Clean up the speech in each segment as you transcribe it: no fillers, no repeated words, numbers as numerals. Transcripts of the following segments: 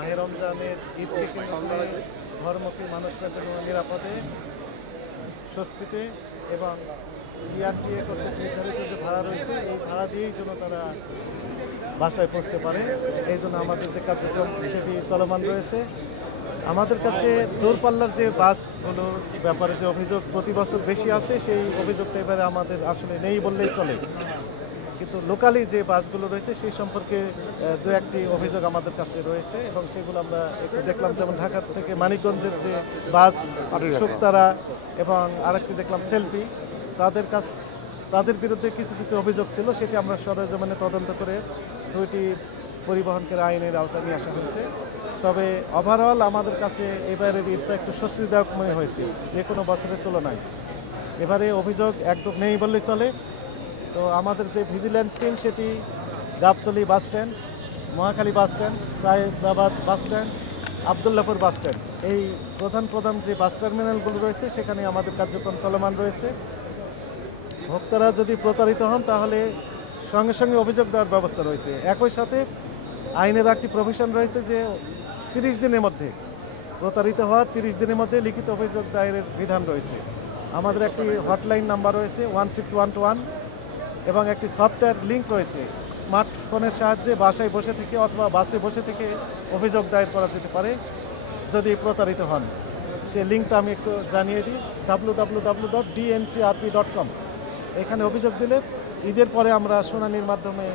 মাহে রমজানের ঈদকে কেন্দ্র করে ঘরমুখী মানুষরা যেন নিরাপদে স্বস্তিতে এবং বিআরটিএ কর্তৃক নির্ধারিত যে ভাড়া রয়েছে এই ভাড়া দিয়েই যেন তারা বাসায় পৌঁছতে পারে। এই জন্য আমাদের যে কার্যক্রম সেটি চলমান রয়েছে। আমাদের কাছে দূরপাল্লার যে বাসগুলোর ব্যাপারে যে অভিযোগ প্রতি বছর বেশি আসে সেই অভিযোগটা এবারে আমাদের আসলে নেই বললেই চলে, কিন্তু লোকালি যে বাসগুলো রয়েছে সেই সম্পর্কে দু একটি অভিযোগ আমাদের কাছে রয়েছে এবং সেগুলো আমরা একটু দেখলাম। যেমন ঢাকা থেকে মানিকগঞ্জের যে বাস শুকতারা এবং আরেকটি দেখলাম সেলফি, তাদের বিরুদ্ধে কিছু কিছু অভিযোগ ছিল, সেটি আমরা সরেজমিনে তদন্ত করে দুইটি পরিবহনকে আইনের আওতায় নিয়ে আসা হয়েছে। তবে ওভারঅল আমাদের কাছে এবারের ঈদটা একটু স্বস্তিদায়ক মনে হয়েছে যে কোনো বছরের তুলনায়। এবারে অভিযোগ একদম নেই বললেই চলে। তো আমাদের যে ভিজিল্যান্স টিম সেটি Gabtali bus stand, Mohakhali bus stand, Saidabad bus stand, Abdullahpur bus stand, এই প্রধান যে বাস টার্মিনালগুলো রয়েছে সেখানে আমাদের কার্যক্রম চলমান রয়েছে। ভোক্তারা যদি প্রতারিত হন তাহলে সঙ্গে সঙ্গে অভিযোগ দেওয়ার ব্যবস্থা রয়েছে। একই সাথে আইনের একটি প্রভিশন রয়েছে যে 30 দিনের মধ্যে প্রতারিত হওয়ার 30 দিনের মধ্যে লিখিত অভিযোগ দায়েরের বিধান রয়েছে। আমাদের একটি হটলাইন নাম্বার রয়েছে 16121 এবং একটি সফটওয়্যার লিঙ্ক রয়েছে। স্মার্টফোনের সাহায্যে বাসায় বসে থেকে অথবা বাসে বসে থেকে অভিযোগ দায়ের করা যেতে পারে যদি প্রতারিত হন। সে লিঙ্কটা আমি একটু জানিয়ে দিই, www.dncrp.com। এখানে অভিযোগ দিলে ঈদের পরে আমরা শুনানির মাধ্যমে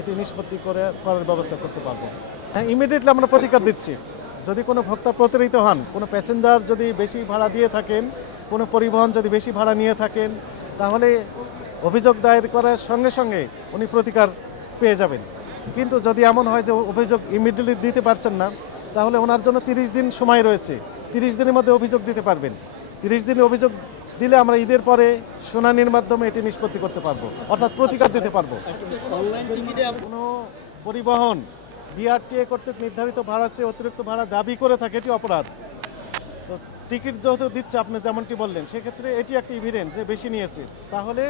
এটি নিষ্পত্তি করার ব্যবস্থা করতে পারবো। হ্যাঁ, ইমিডিয়েটলি আমরা প্রতিকার দিচ্ছি। যদি কোনো ভোক্তা প্রতারিত হন, কোনো প্যাসেঞ্জার যদি বেশি ভাড়া দিয়ে থাকেন, কোনো পরিবহন যদি বেশি ভাড়া নিয়ে থাকেন, তাহলে অভিযোগ দায়ের করার সঙ্গে সঙ্গে উনি প্রতিকার পেয়ে যাবেন। কিন্তু যদি এমন হয় যে অভিযোগ ইমিডিয়েটলি দিতে পারছেন না, তাহলে ওনার জন্য 30 দিন সময় রয়েছে। 30 দিনের মধ্যে অভিযোগ দিতে পারবেন। 30 দিনে অভিযোগ দিলে আমরা ঈদের পরে শুনানির মাধ্যমে এটি নিষ্পত্তি করতে পারবো, অর্থাৎ প্রতিকার দিতে পারবো। কোনো পরিবহন বিআরটিএ কর্তৃক নির্ধারিত ভাড়ার চেয়ে অতিরিক্ত ভাড়া দাবি করে থাকে, এটি অপরাধ। তো টিকিট যেহেতু দিচ্ছে আপনি যেমনটি বললেন, সেক্ষেত্রে এটি একটি এভিডেন্স যে বেশি নিয়েছে। তাহলে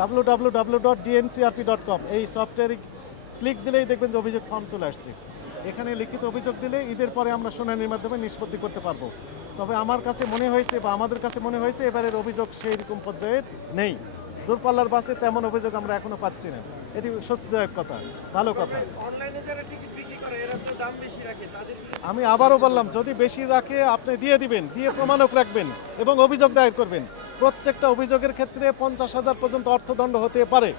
www.dncrp.com এই সফটওয়্যারে ক্লিক দিলেই দেখবেন যে অভিযোগ ফর্ম চলে আসছে। এখানে লিখিত অভিযোগ দিলে ঈদের পরে আমরা শুনানির মাধ্যমে নিষ্পত্তি করতে পারবো। তবে আমার কাছে মনে হয়েছে বা আমাদের কাছে মনে হয়েছে এবারের অভিযোগ সেই রকম পর্যায়ের নেই। দূরপাল্লার বাসে তেমন অভিযোগ আমরা এখনো পাচ্ছি না। এটি স্বস্তিদায়ক কথা, ভালো কথা। আমি আবারও বললাম, যদি বেশি রাখে আপনি দিয়ে দিবেন, দিয়ে প্রমাণক রাখবেন এবং অভিযোগ দায়ের করবেন। প্রত্যেকটা অভিযোগের ক্ষেত্রে 50,000 পর্যন্ত অর্থদণ্ড হতে পারে।